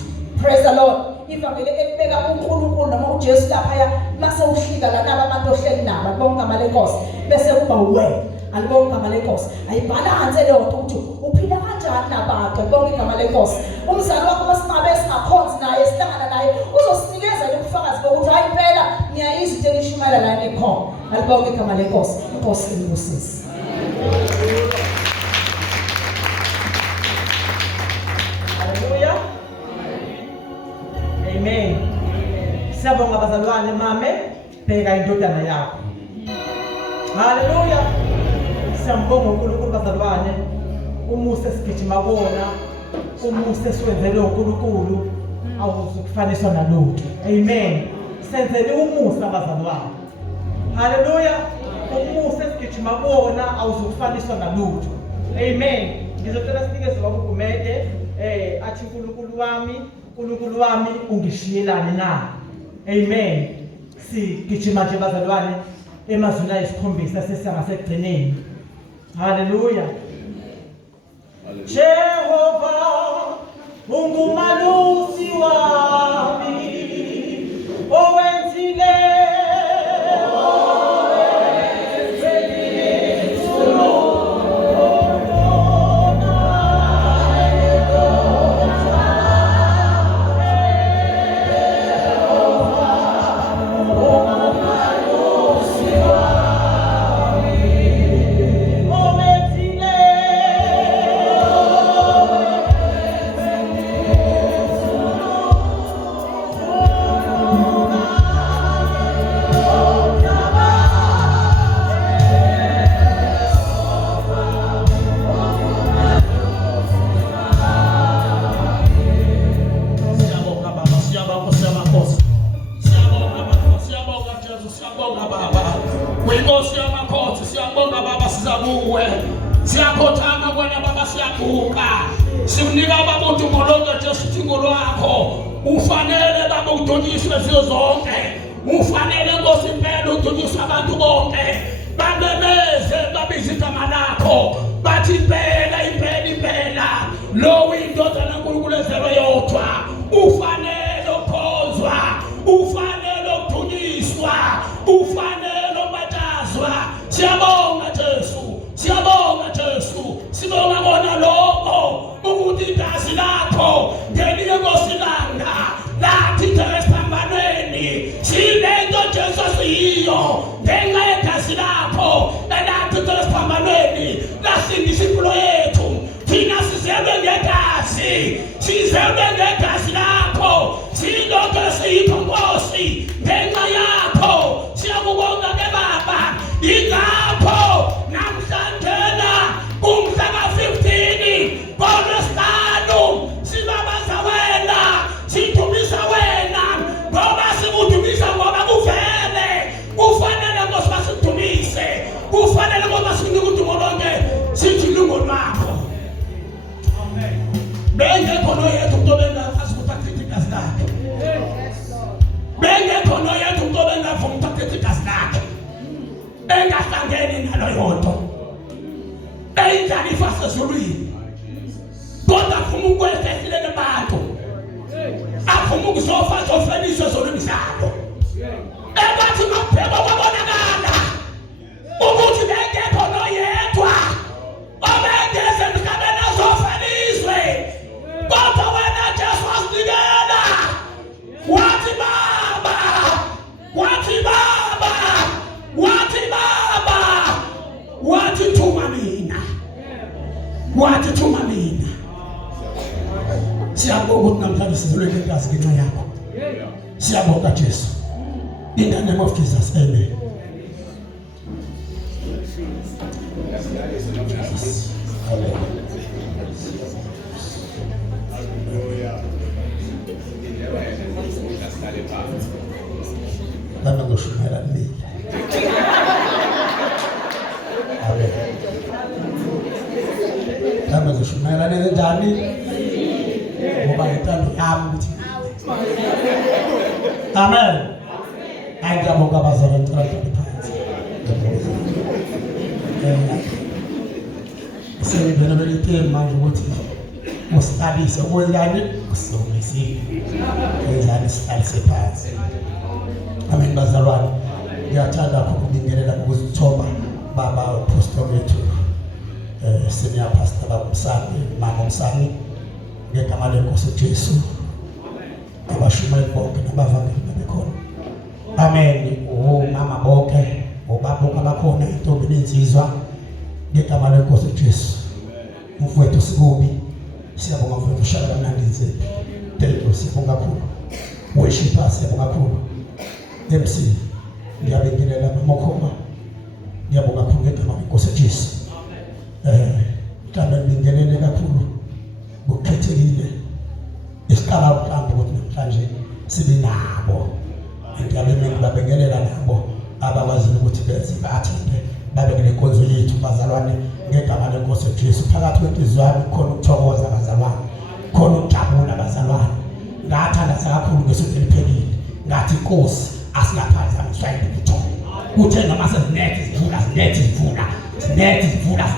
Praise the Lord. Ivangeli elibeka uNkulunkulu noma uJesu lapha mase uhlika la naba abantu ohleli nabo. Alibonge igama lenkosi. Bese kuba wena. Alibonge igama lenkosi. Ayibalance leyo nto ukuthi uphila kanjani nabantu. Alibonge igama lenkosi. Umzali wakho masingabe singakhonzi naye sihlangana naye uzosinikeza ubufakazi bokuthi hayi impela ngiyayizwa into elishumayela la ekhona. Alibonge igama lenkosi. Inkosi ingusisi. Haleluya. Amen. Siyabonga bazalwane, mame, bheka indodana yakho. Haleluya. Siyambonga uNkulunkulu bazalwane, umuse sigijima kuwona, umuse siwenzele uNkulunkulu awuzukufaniswa nalutho. Amen. Senzele umusa bazalwane. Haleluya. Umuse sigijima kuwona awuzukufaniswa nalutho. Amen. Ngizocela sinikeze babugumede athi uNkulunkulu wami ungishiyelane na. Amen. Sigijima nje bazalwane emazwini ayiskhombisa sesangasekugcineni. Haleluya. Jehova ungumalusi wami owenzile Siyakhotama kwana baba siyabuka simnika baba uDumolonga Jesu thingo lwakho ufanele baba udunyiswe zizo zonke ufanele Nkosi impela udunyiswe abantu bonke babemeze babiza igama lakho bathi impela lo indodana kaNkulunkulu ezelwe yodwa ufanele ukhonzwa ufanele udunyiswa ufanele ubatazwa siyabonga Jesu sibonga bona lokho ukuthi igazi lakho ngelinye Nkosilanga lathi esiphambanweni sinento Jesu siyiyo ngenxa yegazi lakho elathi esiphambanweni lasindisa impilo yethu thina sizelwe ngegazi lakho silokho siyipho Nkosi ngenxa yakho siyakubonga ke Baba ingapho namhlanje umhla ka-15 ngoLwesihlanu sibabaza wena sidumisa wena ngoba sikudumisa ngoba kuvele kufanele Nkosi basidumise kufanele ngoba sinike uDumolonga sithi lungo lwakho. Bengekho noyedwa umuntu obengakwazi ukuthi achithe igazi lakhe. Bengekho noyedwa umuntu obengavuma ukuthi achithe igazi lakhe engahlangene nalo yodwa eyindlalifa sezulwini kodwa afuna ukwehlele nabantu afuna ukuzofaniswa ezolweni zabo ebathi mapheko kwabonakala ukuthi bengekho noyedwa obengeze emhlabeni azofaniswe kodwa wena Jesu wasinikela wathi thuma mina siyabonga ukuthi namhlanje sizolwe ngegazi ngenxa yakho siyabonga Jesu in the name of Jesus amen. Dame kushumela mimi. Amen. Dame kushumela njani? Ngoba ngithanda yami ukuthi. Amen. Ngiyabonga bazalwane ngicela phansi. Sengibona belithemba manje ukuthi usabise kwenzani usomisi. Kwenzani sihlale phansi. Amen bazalwane. Ngiyathanda ukubingelela ukuzithoba baba apostle wethu senior pastor bakumsani mama umsani ngegama lenkosi Jesu. Abashumayeli bonke nabavangeli bekhona. Amen. Mama bonke obaba abakhona intombi nensizwa ngegama lenkosi uJesu. Mfowethu Sibubi, siyabonga mfowethu Shalala Mnandinze. Thank you, siyabonga kakhulu. Worshipers, siyabonga kakhulu. MC, ngiyabingelela Mamokhoma. Ngiyabonga kakhulu ngegama lenkosi uJesu. Mhlawumbe ngibingelele kakhulu ngokukhethekile. Isiqala mhlawumbe ukuthi namhlanje sibe nabo. Ngiyabingelela babengelela nabo abakwazi ukuthi benze bathinde babe kule nkonzo yethu bazalwane ngegama lenkosi uJesu. Phakathi kwenhliziyo yami khona ukuthokoza bazalwane, khona ukujabula bazalwane. Ngathandaza kakhulu ngesuku eliphelile. Ngathi Nkosi asingaphansi amshayile kuthona. Uthe noma sezinethi zivula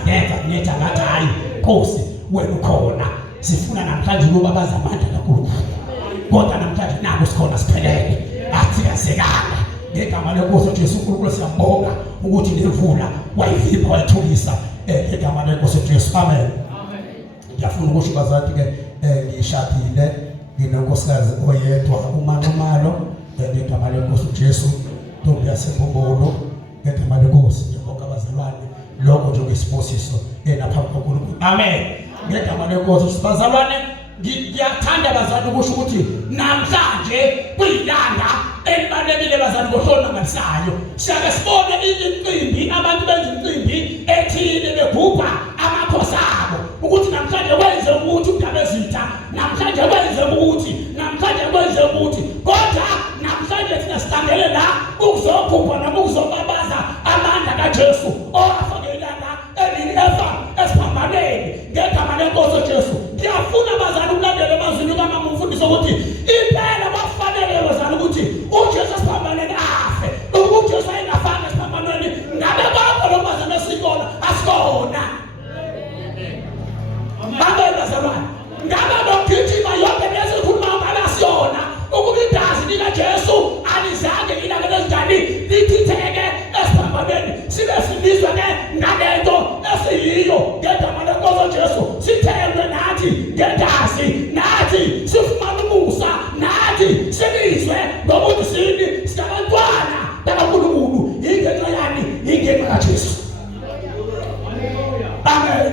ngathi hayi Nkosi wena ukhona. Sifuna namhlanje ukuba bazamandla kakhulu. Kodwa namhlanje nabo sikhona siphelele. Athikasekanga. Ngegama lenkosi uJesu uNkulunkulu siyambonga ukuthi nemvula wayivipha wayithulisa ngegama lenkosi uJesu. Amen. Ngiyafuna ukusho bazalwane ke ngishadile nginonkosikazi oyedwa uManqumalo ngegama lenkosi uJesu. Ntombi yaseBombolo ngegama lenkosi. Ngiyabonga bazalwane lokho nje ngesibosiso naphambi kaNkulunkulu. Amen. Ngegama lenkosi uJesu bazalwane ngiyathanda bazalwane ukusho ukuthi namhlanje kuyilanga elibalekile bazalwane ngohlona ngalisayo. Siyake sibone incimbi abantu benza incimbi ethile begubha amakhosi abo ukuthi namhlanje kwenze ukuthi uDabezitha, namhlanje kwenze ukuthi kodwa namhlanje thina sihlangene la ukuzogubha noma ukuzobabaza amandla kaJesu owafakelana elini efa esiphambaneni ngegama lenkosi uJesu. Ngiyafuna bazalwane ukulandela amazwi kaMama umfundisi ukuthi impela bafanele bazalwane ukuthi uJesu esiphambaneni afe. Ukuthi uJesu ayingafanga esiphambaneni ngabe bonke lo bazalwane esikona asikona. Amen bazalwane. Ngabe bogijima yonke lezikhuluma ngalasiyona ukuthi igazi likaJesu alizange ilangele njani lichitheke esiphambaneni. Sibe sibizwa ke ngalento esiyiyo ngegama lenkosi uJesu. Sithembe nathi ngegazi, nathi sifumane umusa, nathi sibizwe ngokuthi sini singabantwana bakaNkulunkulu. Ingenxa yani? Ingenxa kaJesu. Amen.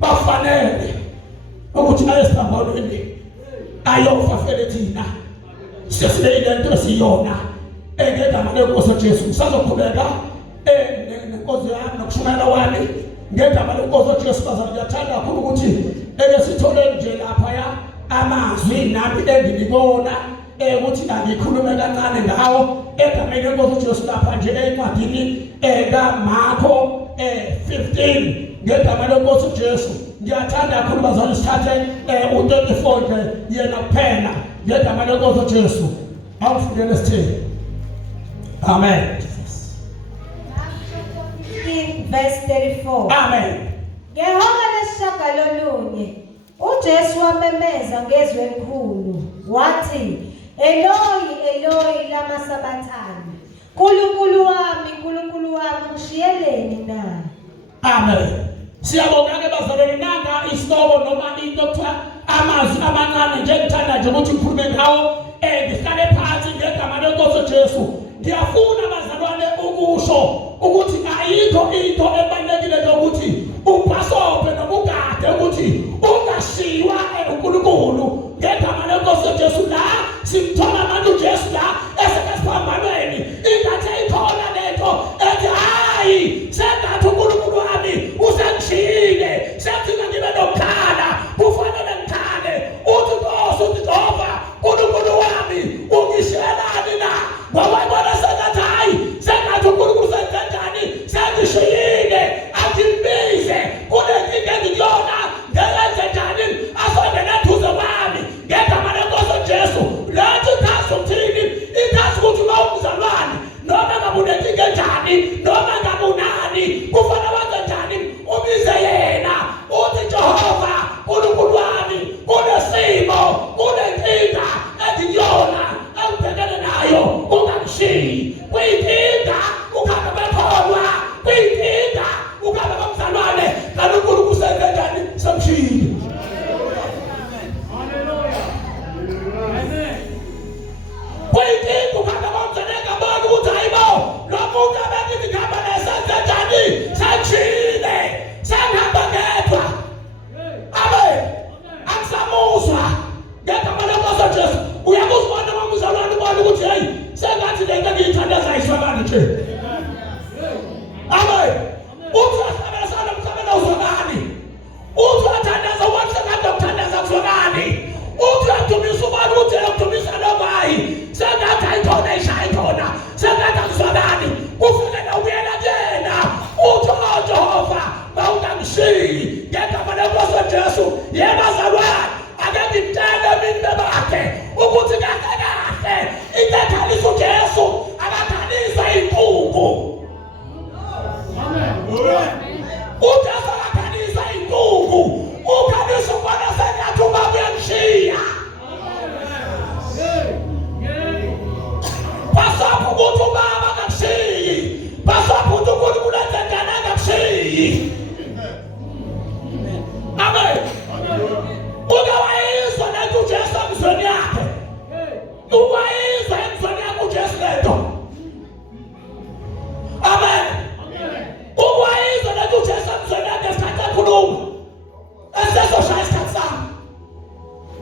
Bafanele ukuthi ayesiphambaneni ayofafele thina. Sesibeyile into esiyona ngegama lenkosi uJesu. Ngisazoqhubeka nenkonzo yami nokushumayela wami ngegama lenkosi uJesu. Bazalwane ngiyathanda kakhulu ukuthi sithole nje lapha amazwi nami engibona ukuthi angikhulume kancane ngawo egameni lenkosi uJesu lapha nje encwadini kaMarko 15 ngegama lenkosi uJesu. Ngiyathanda kakhulu bazalwane sithathe u-34 nje yena kuphela ngegama lenkosi uJesu. Awufundele sithini. Amen. Verse 34. Amen. Ngehora lesishagalolunye uJesu wamemeza ngezwi elikhulu wathi, Eloi, Eloi, lama sabathani? Nkulunkulu wami, ngishiyeleni na? Amen. Siyabonga ke bazalwane nanga isihloko noma into ekuthiwa amazwi amancane nje ngithanda nje ukuthi ngikhulume ngawo ngihlale phansi ngegama lenkosi uJesu. Ngiyafuna bazalwane ukusho ukuthi ayikho into ebalekile ukuthi upasophe noma ugade ukuthi ungashiywa uNkulunkulu ngegama lenkosi uJesu. La simthola abantu uJesu la esephambanweni ingathi ikhona lento ethi hayi sengathi uNkulunkulu wami usengishiyile, sekuthina ngibe nokukhala, kufanele ngikhale uthi Nkosi uthi Jehova uNkulunkulu wami ungishiyelani na? Ngoba ibona sengathi hayi sengathi uNkulunkulu senzenjani sengishiyile akimbize kunenkinga engiyona ngenze njani asondele eduze kwami ngegama lenkosi uJesu. Lethi ithasi uthini? Ithasi ukuthi uma umzalwane noma ngabe unenkinga enjani noma ngabe unani kufanele wenze njani ubize yena uthi Jehova uNkulunkulu wami kunesimo kunenkinga engiyona engibhekene nayo ungangishiyi. Kuyinkinga ukhamba bekholwa, kuyinkinga ukhamba komzalwane kanti uNkulunkulu usenze njani semshiyile. Kuyinkinga ukhamba komzalwane ngabona ukuthi hayibo lo muntu abekithi ngaba nesenze njani semshiyile. ungangishiyi. Amen. Ungawayizwa lento uJesu emzweni yakhe. Ungawayizwa emzweni yakhe uJesu lento. Amen. Ungawayizwa lento uJesu emzweni yakhe esikhathi ekhuluma. Esezoshaya isikhathi sami.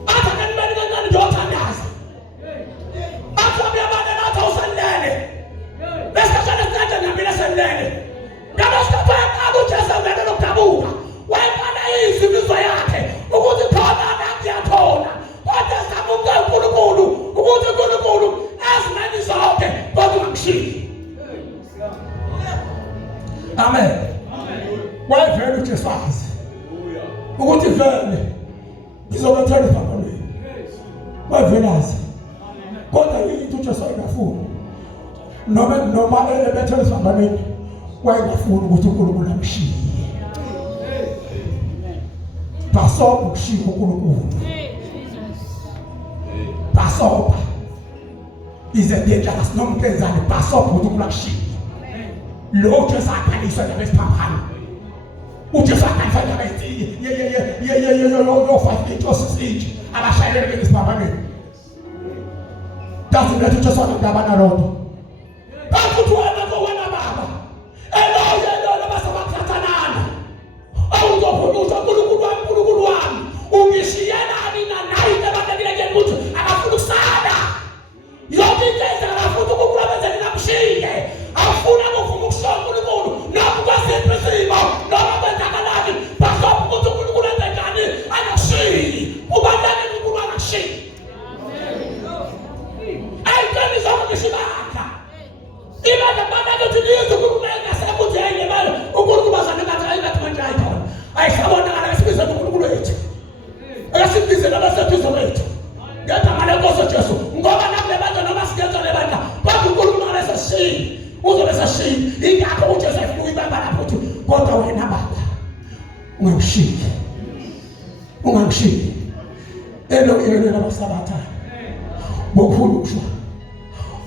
Athi kanibani kancane nje othandaza. Athi abiyabane nathi awusalele. Lesikhathi esikhathi nami leselele. Ngabe sikhathi uJesu ngene lokudabuka. Wayibona izimizwa yakhe ukuthi khona nakuyakhona. Kodwa samuke uNkulunkulu ukuthi uNkulunkulu azimeni zonke kodwa ungishiyi. Amen. Wayivele uJesu wazi ukuthi vele ngizobethela ibhabalweni. Wayivele azi. Kodwa into uJesu ayingafuni. Noma ebethela ibhabalweni wayengafuni ukuthi uNkulunkulu amshiye. Passover ukushiya uNkulunkulu. Passover is a dangerous noma kenzani Passover uNkulunkulu akushiya. Lo Jesu aqaliswa nabesiphambano. uJesu aqaliswa nabesithi yo 5 feet or 6 inch abashayelele ngesiphambanweni. That's the Jesu akabana lonto. Bakuthi wena kowena baba. Elo basabakhathanana. Awuzophulusa uNkulunkulu wami. Ungishiyelani nayi ebalekile ukuthi akafuna ukusala. Yonke into akafuna ukukubenza namshiye. Afuna ukuvuma ukushola uNkulunkulu noma kwasiphi isimo noma kwenzakalani. Passover ukuthi uNkulunkulu enze njani angashiyi. Kubalekile uNkulunkulu angashiyi. Ayikani zokushibaka. Ibona bana ukuthi lizo uNkulunkulu ngasekuthi yena balo uNkulunkulu bazanikathi ayingathi manje ayikho. Ayisabona ngala isibizo uNkulunkulu wethu. Ayasibizo labasethuzo wethu. Ngegama lenkosi uJesu ngoba nakule bantu noma sigenza le bantu bathi uNkulunkulu ngaseshiyi. Uzobe seshiyi. Ingakho uJesu efuna ukubamba lapho uthi kodwa wena baba ungamshiyi. Ungamshiyi. Elo yena labasabatha. Bokhulu kusho.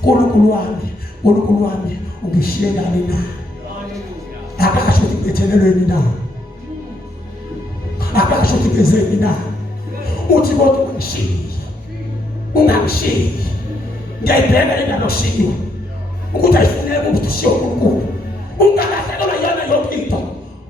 uNkulunkulu wami ungishiyelani na? Akasho ukuthi bethelelweni na? Akasho ukuthi bezeni na? Uthi kodwa ungamshiyi. Ngiyayibheka ingaloshiyo. Ukuthi ayifuneki ukuthi ushiye uNkulunkulu. Ungalahlekelwa yena yonke into.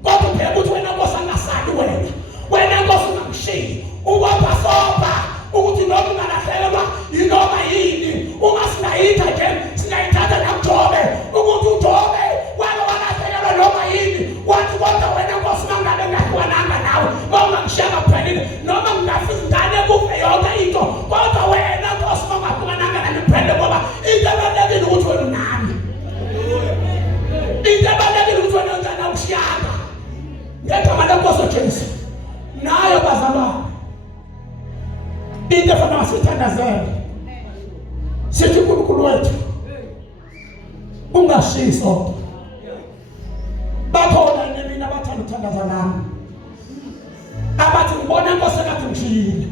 Kodwa phela ukuthi wena Nkosi angasali wena. Wena Nkosi ungamshiyi. Passover ukuthi noma ungalahlekelwa yinoma yini. Ungasinayitha nje sinayithatha nakuJobe. Ukuthi uJobe wena walahlekelwa noma yini. Wathi kodwa wena Nkosi mangabe ngakwananga nawe. Ungangishiya kaphelile noma ngingafisa ngane kufe yonke into. Kodwa wena Nkosi mangakwananga naniphele ngoba into ebalekile ukuthi wena unami. Into ebalekile ukuthi wena unjani ushiyana. Ngegama lenkosi uJesu. Nayo bazalwane. Into efana sithandazele. Sithi uNkulunkulu wethu ungashiyi sonke. Bakhona nemina abathanda ukuthandaza nami. Abathi ngibona Nkosi ngathi ngishiyile.